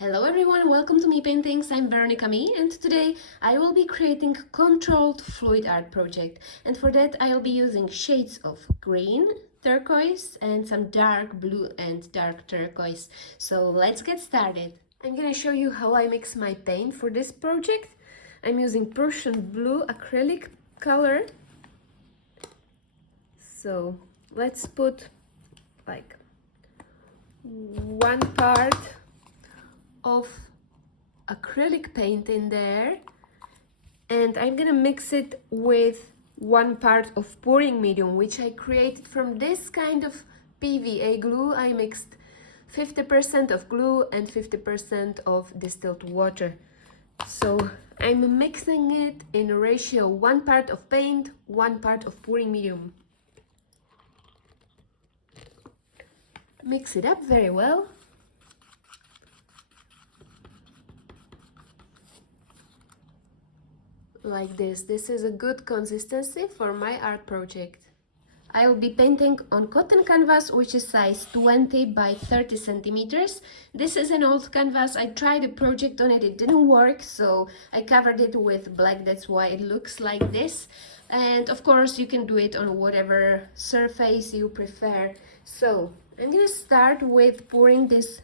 Hello everyone, welcome to Me Paintings. I'm Veronika Mii and today I will be creating a controlled fluid art project, and for that I'll be using shades of green, turquoise and some dark blue and dark turquoise. So let's get started. I'm gonna show you how I mix my paint for this project. I'm using Prussian blue acrylic color. So let's put like 1 part of acrylic paint in there, and I'm gonna mix it with 1 part of pouring medium, which I created from this kind of PVA glue. I mixed 50% of glue and 50% of distilled water. So I'm mixing it in a ratio 1 part of paint, 1 part of pouring medium. Mix it up very well. Like this. This is a good consistency for my art project. I will be painting on cotton canvas, which is size 20 by 30 centimeters. This is an old canvas. I tried a project on it, it didn't work, so I covered it with black. That's why it looks like this. And of course you can do it on whatever surface you prefer. So I'm gonna start with pouring this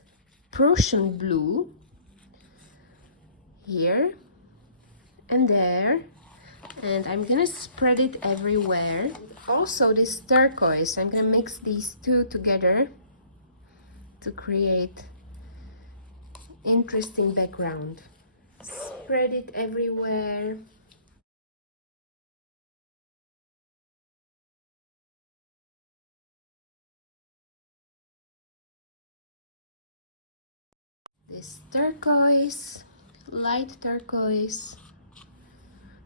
Prussian blue here and there, and I'm gonna spread it everywhere. Also this turquoise, I'm gonna mix these two together to create interesting background. Spread it everywhere. This turquoise, light turquoise.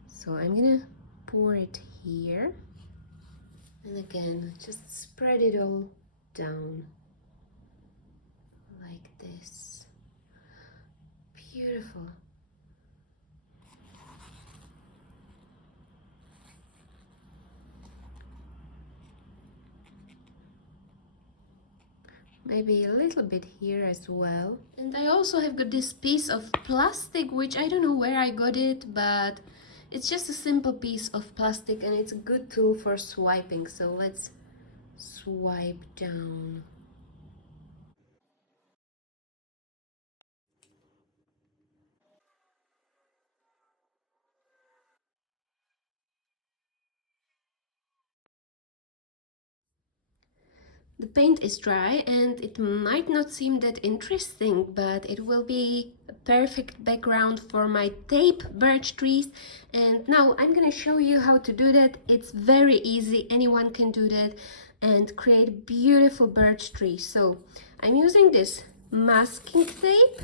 So I'm gonna pour it here, and again just spread it all down like this. Beautiful. Maybe a little bit here as well. And I also have got this piece of plastic, which I don't know where I got it, but it's just a simple piece of plastic and it's a good tool for swiping. So let's swipe down. The paint is dry and it might not seem that interesting, but it will be a perfect background for my tape birch trees. And now I'm gonna show you how to do that. It's very easy, anyone can do that and create beautiful birch trees. So I'm using this masking tape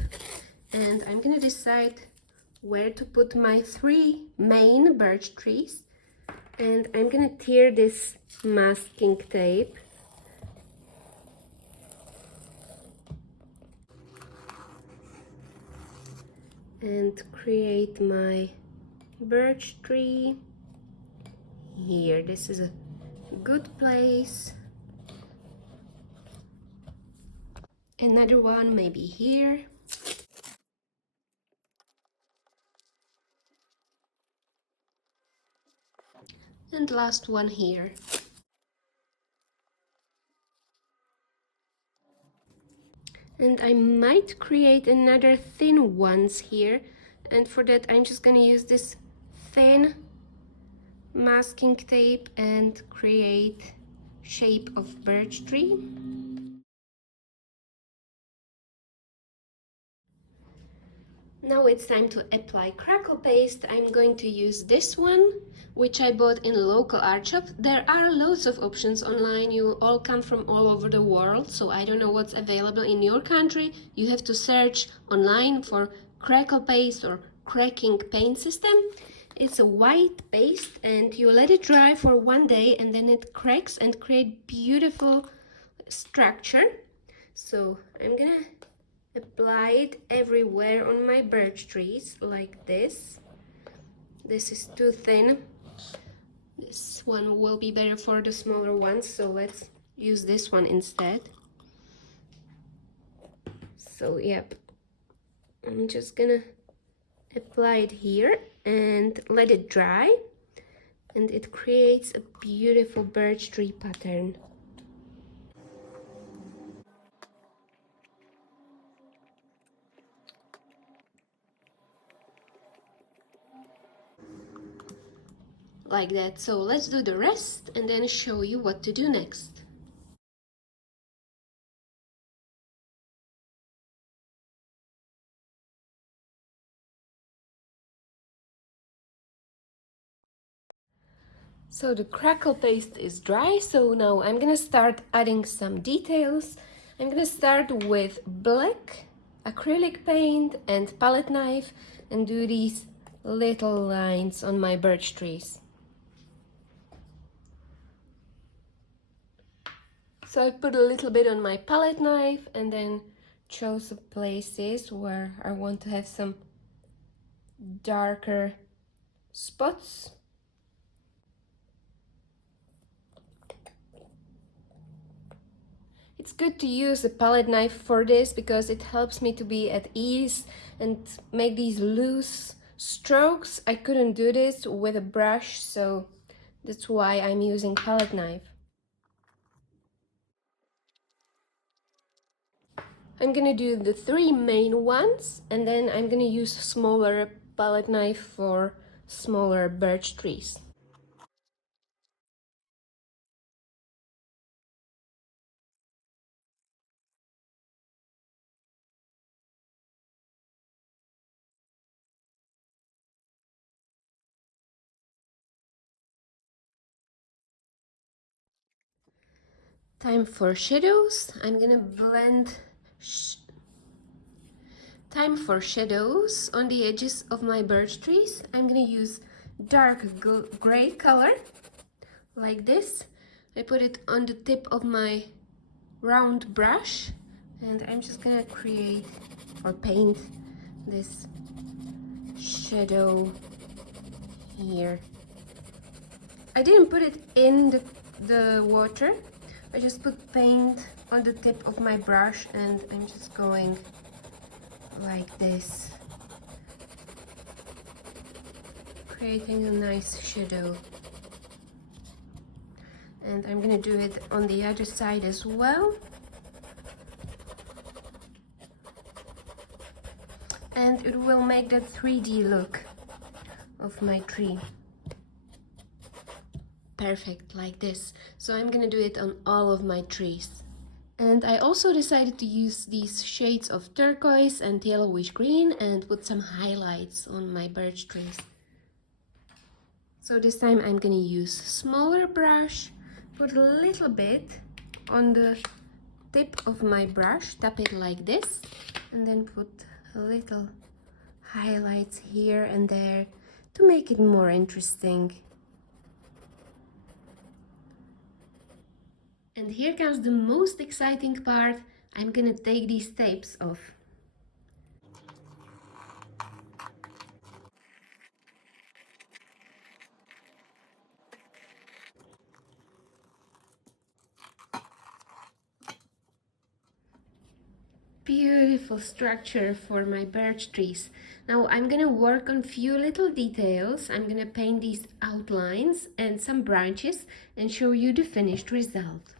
and I'm gonna decide where to put my 3 main birch trees, and I'm gonna tear this masking tape. And create my birch tree here. This is a good place. Another one maybe here. And last one here. And I might create another thin ones here, and for that I'm just gonna use this thin masking tape and create shape of birch tree. Now it's time to apply Crackle paste. I'm going to use this one, which I bought in a local art shop. There are loads of options online. You all come from all over the world, so I don't know what's available in your country. You have to search online for Crackle paste or cracking paint system. It's a white paste and you let it dry for 1 day and then it cracks and create beautiful structure. So I'm gonna apply it everywhere on my birch trees like this. This is too thin. This one will be better for the smaller ones, so let's use this one instead. So yep, I'm just gonna apply it here and let it dry, and it creates a beautiful birch tree pattern. Like that. So let's do the rest and then show you what to do next. So the crackle paste is dry, so now I'm gonna start adding some details. I'm gonna start with black acrylic paint and palette knife and do these little lines on my birch trees. So I put a little bit on my palette knife and then chose the places where I want to have some darker spots. It's good to use a palette knife for this because it helps me to be at ease and make these loose strokes. I couldn't do this with a brush, so that's why I'm using palette knife. I'm gonna do the 3 main ones and then I'm gonna use a smaller palette knife for smaller birch trees. Time for shadows. I'm gonna blend Time for shadows on the edges of my birch trees. I'm gonna use dark gray color, like this. I put it on the tip of my round brush, and I'm just gonna create or paint this shadow here. I didn't put it in the water. I just put paint on the tip of my brush and I'm just going like this, creating a nice shadow. And I'm gonna do it on the other side as well. And it will make that 3D look of my tree. Perfect, like this. So I'm gonna do it on all of my trees. And I also decided to use these shades of turquoise and yellowish green and put some highlights on my birch trees. So this time I'm gonna use smaller brush, put a little bit on the tip of my brush, tap it like this, and then put a little highlights here and there to make it more interesting. And here comes the most exciting part. I'm gonna take these tapes off. Beautiful structure for my birch trees. Now I'm gonna work on few little details. I'm gonna paint these outlines and some branches and show you the finished result.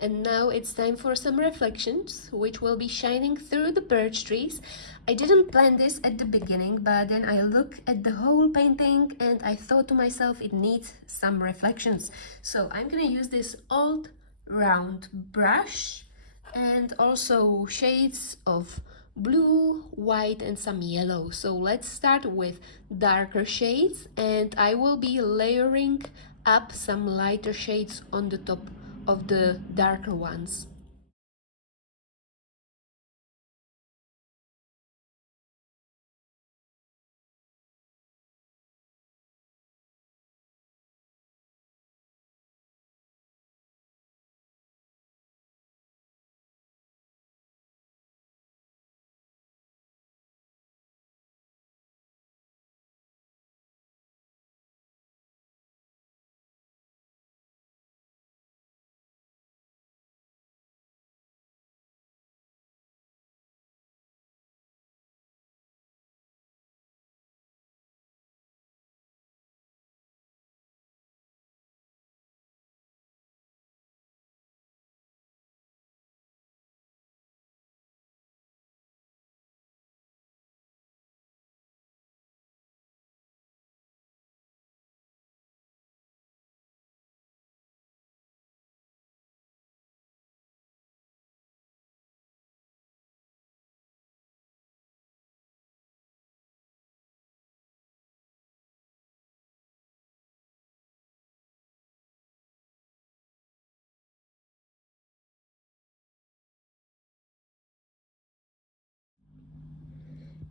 And now it's time for some reflections, which will be shining through the birch trees. I didn't plan this at the beginning, but then I looked at the whole painting and I thought to myself it needs some reflections. So I'm gonna use this old round brush and also shades of blue, white, and some yellow. So let's start with darker shades, and I will be layering up some lighter shades on the top of the darker ones.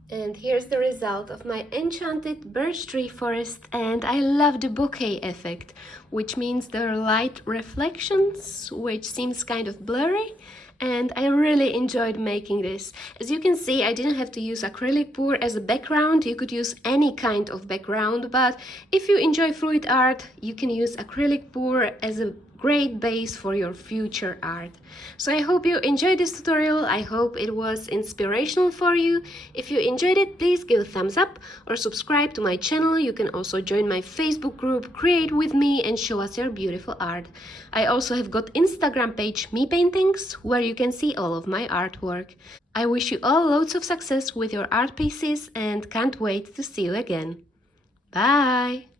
And here's the result of my enchanted birch tree forest, and I love the bokeh effect, which means there are light reflections, which seems kind of blurry, and I really enjoyed making this. As you can see, I didn't have to use acrylicpour as a background. You could use any kind of background, but if you enjoy fluid art, you can use acrylicpour as a great base for your future art. So I hope you enjoyed this tutorial. I hope it was inspirational for you. If you enjoyed it, please give a thumbs up or subscribe to my channel. You can also join my Facebook group, create with me, and show us your beautiful art. I also have got Instagram page Me Paintings, where you can see all of my artwork. I wish you all loads of success with your art pieces and can't wait to see you again. Bye!